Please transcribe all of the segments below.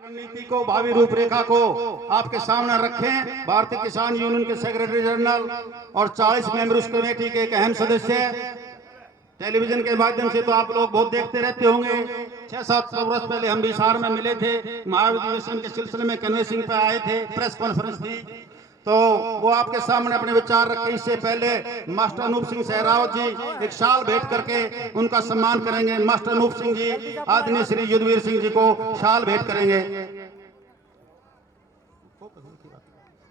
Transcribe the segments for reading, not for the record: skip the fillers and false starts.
रणनीति को, भावी रूपरेखा को आपके सामने रखें। भारतीय किसान यूनियन के सेक्रेटरी जनरल और 40 मेंबर्स कमेटी के एक अहम सदस्य। टेलीविजन के माध्यम से तो आप लोग बहुत देखते रहते होंगे। 6-7 वर्ष पहले हम भी हिसार में मिले थे, महाधिवेशन के सिलसिले में कन्वेंसिंग पे आए थे, प्रेस कॉन्फ्रेंस थी, तो वो आपके सामने अपने विचार रखे। इससे पहले मास्टर अनूप सिंह सहरावत जी एक शाल भेंट करके उनका सम्मान करेंगे। मास्टर अनूप सिंह जी आदरणीय श्री युद्धवीर सिंह जी को शाल भेंट करेंगे।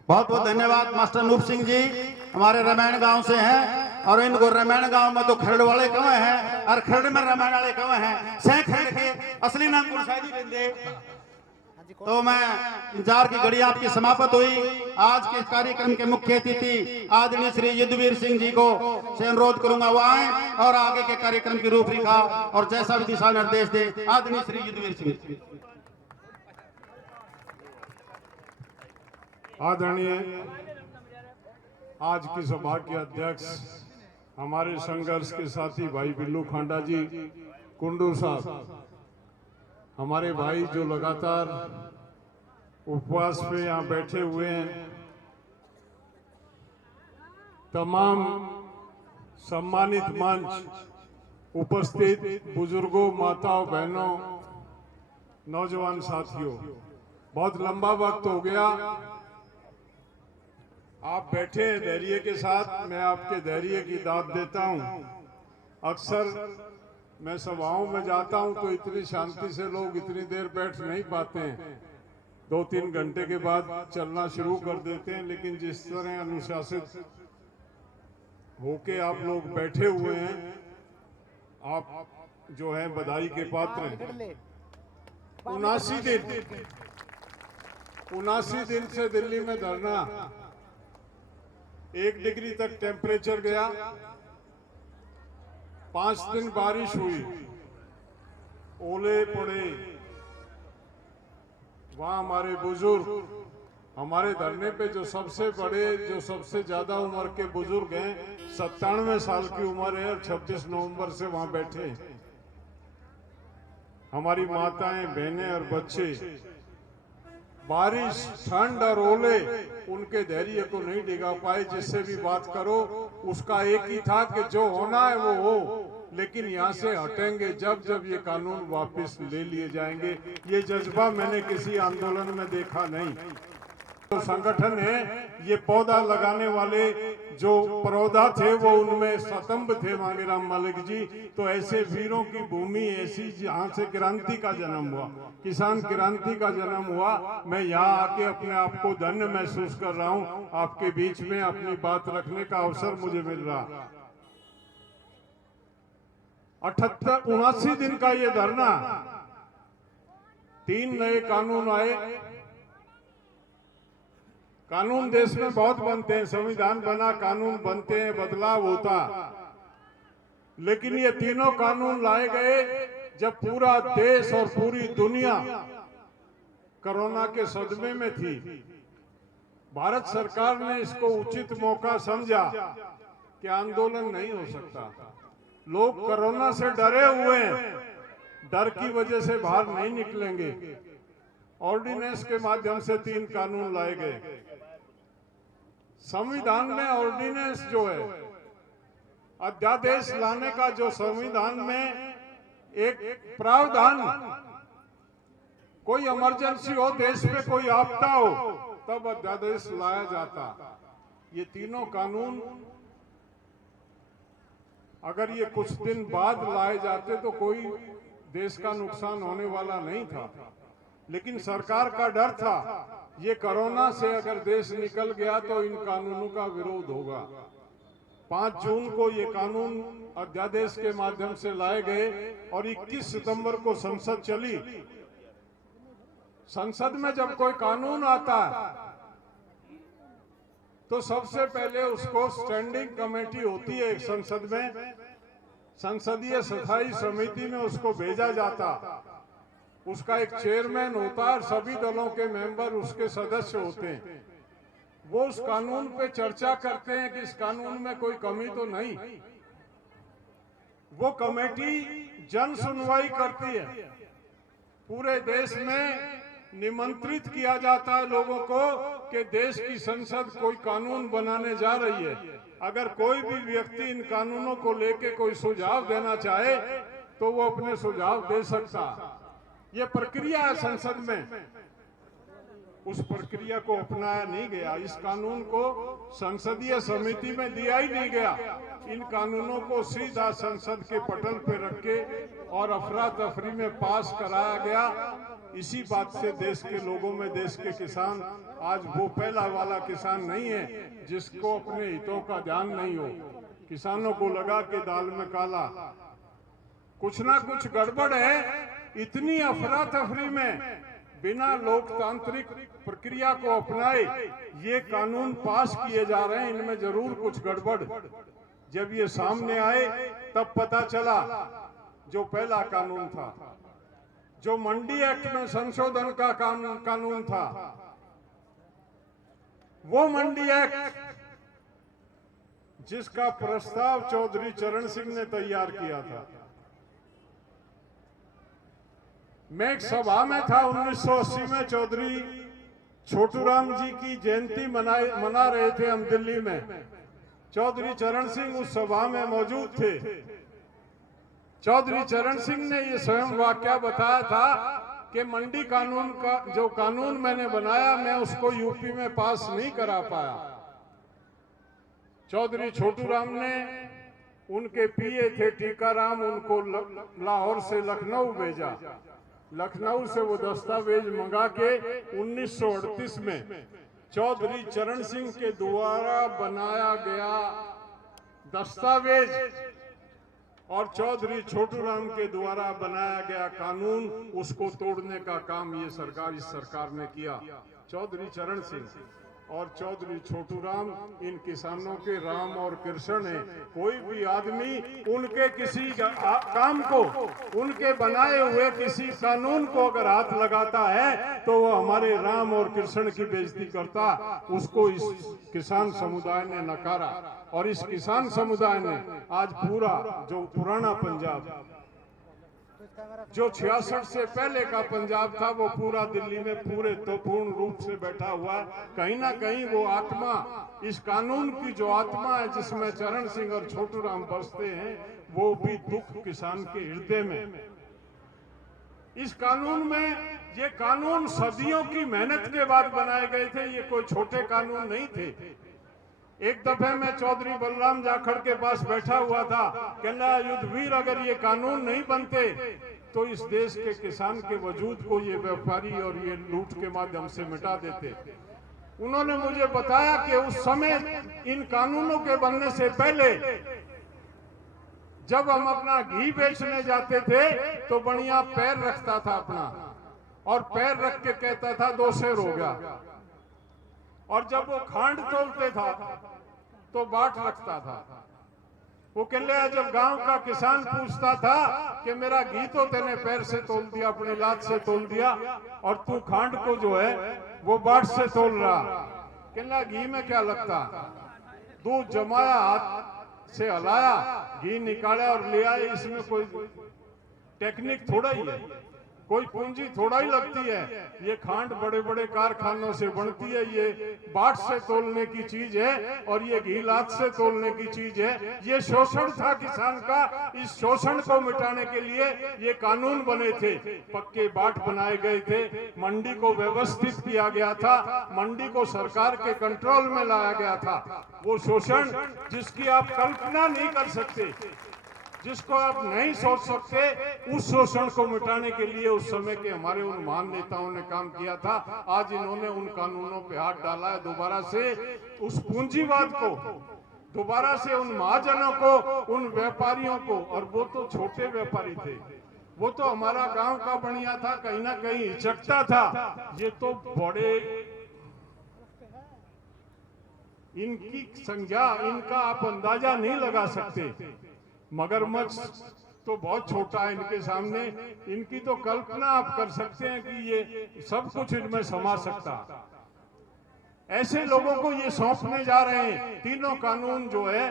बहुत बहुत धन्यवाद। मास्टर अनूप सिंह जी हमारे रामायण गांव से हैं और इनको रामायण गांव में तो खरड़ वाले कवे हैं और खरड़ में रामायण वाले कवे हैं। सह खरड़ के असली नाम को शायद बिंदे। तो मैं इंतजार की घड़ी आपकी समाप्त हुई। आज के कार्यक्रम के मुख्य अतिथि आदरणीय श्री युद्धवीर सिंह जी को से अनुरोध करूंगा वो आए और आगे के कार्यक्रम की रूपरेखा और जैसा भी दिशा निर्देश दे। आदरणीय श्री युद्धवीर सिंह। आदरणीय आज की सभा के अध्यक्ष हमारे संघर्ष के साथी भाई बिल्लू खांडा जी, कुंडू साहब, हमारे भाई जो लगातार उपवास पे यहाँ बैठे हुए हैं, तमाम सम्मानित मंच, उपस्थित बुजुर्गों, माताओं, बहनों, नौजवान साथियों, बहुत लंबा वक्त हो गया आप बैठे हैं धैर्य के साथ। मैं आपके धैर्य की दाद देता हूं। अक्सर मैं सभाओं में जाता हूं तो इतनी शांति से लोग इतनी देर बैठ नहीं पाते हैं, 2-3 घंटे के बाद चलना शुरू कर देते हैं। लेकिन जिस तरह अनुशासित होके आप लोग बैठे हुए हैं, आप जो है बधाई के पात्र हैं। 79 दिन से दिल्ली में धरना, 1 डिग्री तक टेम्परेचर गया, 5 दिन बारिश हुई, ओले पड़े। वहां हमारे बुजुर्ग, हमारे धरने पे जो सबसे बड़े, जो सबसे ज्यादा उम्र के बुजुर्ग हैं, 97 साल की उम्र है और 26 नवंबर से वहां बैठे हैं। हमारी माताएं, बहनें और बच्चे, बारिश, ठंड और ओले उनके धैर्य को नहीं डिगा पाए। जिससे भी बात करो उसका एक ही था कि जो होना है वो हो, लेकिन यहाँ से हटेंगे जब जब ये कानून वापस ले लिए जाएंगे। ये जज्बा मैंने किसी आंदोलन में देखा नहीं। तो संगठन है, ये पौधा लगाने वाले जो पौधा थे वो उनमें स्तंभ थे मांगेराम मालिक जी। तो ऐसे वीरों की भूमि ऐसी जहाँ से क्रांति का जन्म हुआ, किसान क्रांति का जन्म हुआ। मैं यहाँ आके अपने आप को धन्य महसूस कर रहा हूँ। आपके बीच में अपनी बात रखने का अवसर मुझे मिल रहा। 79 दिन का ये धरना, 3 नए कानून आए। कानून देश में बहुत बनते हैं, संविधान बना, कानून बनते हैं, बदलाव होता, लेकिन ये तीनों कानून लाए गए जब पूरा देश और पूरी दुनिया कोरोना के सदमे में थी। भारत सरकार ने इसको उचित मौका समझा कि आंदोलन नहीं हो सकता, लोग कोरोना से डरे हुए हैं, डर की वजह से बाहर नहीं निकलेंगे। ऑर्डिनेंस के माध्यम से 3 कानून लाए गए। संविधान में ऑर्डिनेंस जो है, अध्यादेश लाने का जो संविधान में एक प्रावधान, कोई इमरजेंसी हो, देश में कोई आपदा हो, तब अध्यादेश लाया जाता। ये तीनों कानून अगर ये कुछ दिन बाद लाए जाते तो कोई देश का नुकसान होने वाला नहीं था, लेकिन सरकार का डर था ये कोरोना से अगर देश निकल गया तो इन कानूनों का विरोध होगा। 5 जून को ये कानून अध्यादेश के माध्यम से लाए गए और 21 सितंबर को संसद चली। संसद में जब कोई कानून आता है तो सबसे पहले उसको स्टैंडिंग कमेटी होती है संसद में, संसदीय स्थायी समिति में उसको भेजा जाता। उसका एक चेयरमैन होता है और सभी दलों के मेंबर उसके सदस्य होते हैं। वो उस कानून पे चर्चा करते हैं कि इस कानून में कोई कमी तो नहीं। वो कमेटी जन सुनवाई करती है। पूरे देश में निमंत्रित किया जाता है लोगों को कि देश की संसद कोई कानून बनाने जा रही है। अगर कोई भी व्यक्ति इन कानूनों को लेके कोई सुझाव देना चाहे तो वो अपने सुझाव दे सकता। ये प्रक्रिया है संसद में, उस प्रक्रिया को अपनाया नहीं गया। इस कानून को संसदीय समिति में दिया ही नहीं गया। इन कानूनों को सीधा संसद के पटल पे रख के और अफरा तफरी में पास कराया गया। इसी बात से देश के लोगों में, देश के किसान आज वो पहला वाला किसान नहीं है जिसको अपने हितों का ध्यान नहीं हो। किसानों को लगा कि दाल में काला, कुछ ना कुछ गड़बड़ है। इतनी अफरा तफरी में बिना लोकतांत्रिक प्रक्रिया को अपनाए ये कानून पास किए जा रहे हैं, इनमें जरूर कुछ गड़बड़। जब ये सामने आए तब पता चला जो पहला कानून था, जो मंडी एक्ट में संशोधन का कानून था, वो मंडी एक्ट जिसका प्रस्ताव चौधरी चरण सिंह ने तैयार किया था। मैं एक सभा में था 1980 में, चौधरी छोटूराम जी की जयंती मना रहे थे हम दिल्ली में। चौधरी चरण सिंह उस सभा में मौजूद थे। चौधरी चरण सिंह ने ये स्वयं वाकया बताया था कि मंडी कानून का जो कानून मैंने बनाया, मैं उसको यूपी में पास नहीं करा पाया। चौधरी छोटूराम ने, उनके पीए थे टीकाराम, उनको लाहौर से लखनऊ भेजा। लखनऊ से वो दस्तावेज मंगा के 1938 में चौधरी चरण सिंह के द्वारा बनाया गया दस्तावेज और चौधरी छोटूराम के द्वारा बनाया गया कानून, उसको तोड़ने का काम ये सरकार, इस सरकार ने किया। चौधरी चरण सिंह और चौधरी छोटूराम इन किसानों के राम और कृष्ण हैं। कोई भी आदमी उनके किसी काम को, उनके बनाए हुए किसी कानून को अगर हाथ लगाता है तो वो हमारे राम और कृष्ण की बेइज्जती करता। उसको इस किसान समुदाय ने नकारा और इस किसान समुदाय ने आज पूरा जो पुराना पंजाब, जो 66 से पहले का पंजाब था, वो पूरा दिल्ली में पूरे तो पूर्ण रूप से बैठा हुआ है। कहीं ना कहीं वो आत्मा, इस कानून की जो आत्मा है जिसमें चरण सिंह और छोटूराम बसते हैं, वो भी दुख किसान के हृदय में। इस कानून में, ये कानून सदियों की मेहनत के बाद बनाए गए थे, ये कोई छोटे कानून नहीं थे। एक दफे मैं चौधरी बलराम जाखड़ के पास बैठा हुआ था, कहना युद्धवीर अगर ये कानून नहीं बनते तो इस देश के किसान के वजूद को ये व्यापारी और ये लूट के माध्यम से मिटा देते। उन्होंने मुझे बताया कि उस समय इन कानूनों के बनने से पहले जब हम अपना घी बेचने जाते थे तो बढ़िया पैर रखता था अपना, और पैर रख के कहता था 2 सेर हो गया। और जब वो खांड तोलते था तो बाट रखता था। वो कह लिया, जब गांव का किसान पूछता था कि मेरा घी तो तेने पैर से तोल दिया, अपनी लात से तोल दिया, और तू खांड को जो है वो बाट से तोल रहा, कहना घी में क्या लगता। दूध जमाया, हाथ से हलाया, घी निकाला और ले आए। इसमें कोई टेक्निक थोड़ा ही है, कोई पूंजी थोड़ा ही लगती है। ये खांड बड़े बड़े कारखानों से बनती है, ये बाट से तोलने की चीज है और ये घी लात से तोलने की चीज है। ये शोषण था किसान का। इस शोषण को मिटाने के लिए ये कानून बने थे, पक्के बाट बनाए गए थे, मंडी को व्यवस्थित किया गया था, मंडी को सरकार के कंट्रोल में लाया गया था। वो शोषण जिसकी आप कल्पना नहीं कर सकते, जिसको आप नहीं सोच सकते, उस शोषण को मिटाने के लिए उस समय के हमारे उन महान नेताओं ने काम किया था। आज इन्होंने उन कानूनों पे हाथ डाला है, दोबारा से उस पूंजीवाद को, दोबारा से उन महाजनों को, उन व्यापारियों को, और वो तो छोटे व्यापारी थे, वो तो हमारा गांव का बढ़िया था, कहीं ना कहीं हिचकता था। ये तो बड़े, इनकी संज्ञा, इनका आप अंदाजा नहीं लगा सकते। मगरमच्छ तो बहुत छोटा है इनके सामने, इनकी तो कल्पना आप कर सकते हैं कि ये सब कुछ इनमें समा सकता। ऐसे लोगों को ये सौंपने जा रहे हैं। तीनों कानून जो है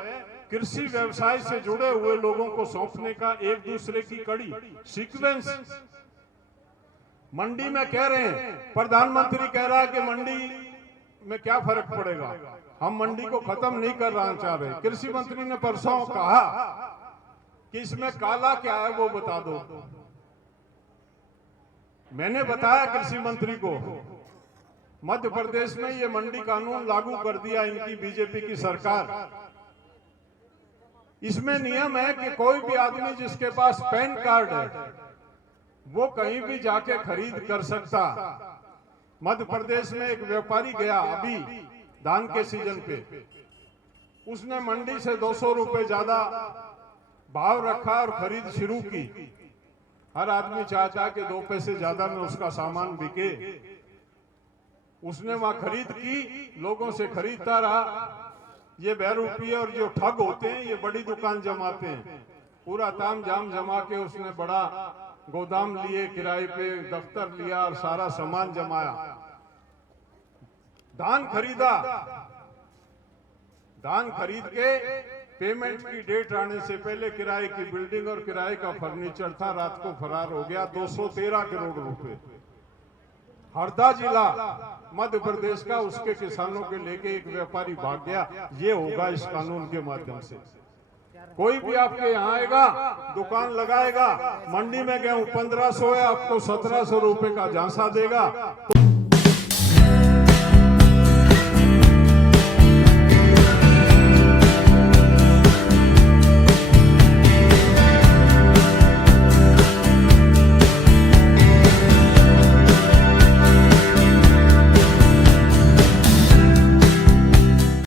कृषि व्यवसाय से जुड़े हुए लोगों को सौंपने का एक दूसरे की कड़ी सीक्वेंस। मंडी में कह रहे हैं, प्रधानमंत्री कह रहा है कि मंडी में क्या फर्क पड़ेगा, हम मंडी को खत्म नहीं करना चाह रहे। कृषि मंत्री ने परसों कहा कि इसमें काला क्या है वो बता दो। मैंने बताया कृषि मंत्री को, मध्य प्रदेश में ये मंडी कानून लागू कर दिया इनकी बीजेपी की सरकार। इसमें नियम है कि कोई भी आदमी जिसके पास पैन कार्ड है वो कहीं भी जाके खरीद कर सकता। मध्य प्रदेश में एक व्यापारी गया अभी धान के सीजन पे, उसने मंडी से 200 रुपए ज्यादा भाव रखा और खरीद शुरू की। हर आदमी चाहता है कि 2 पैसे ज्यादा में उसका सामान बिके। उसने वहां खरीद की, लोगों से खरीदता रहा। ये बहरूपी और जो ठग होते हैं ये बड़ी दुकान जमाते हैं, पूरा ताम जाम जमा के उसने बड़ा गोदाम लिए, किराए पे दफ्तर लिया और सारा सामान जमाया। धान खरीदा, धान खरीद के पेमेंट की डेट आने से पहले किराए की बिल्डिंग और किराए का फर्नीचर था, रात को फरार हो गया। 213 करोड़ रुपए। हरदा जिला मध्य प्रदेश का, उसके किसानों के लेके एक व्यापारी भाग गया। ये होगा इस कानून के माध्यम से। कोई भी आपके यहाँ आएगा, दुकान लगाएगा, मंडी में गेहूं 1500 है, आपको 1700 रुपए का झांसा देगा।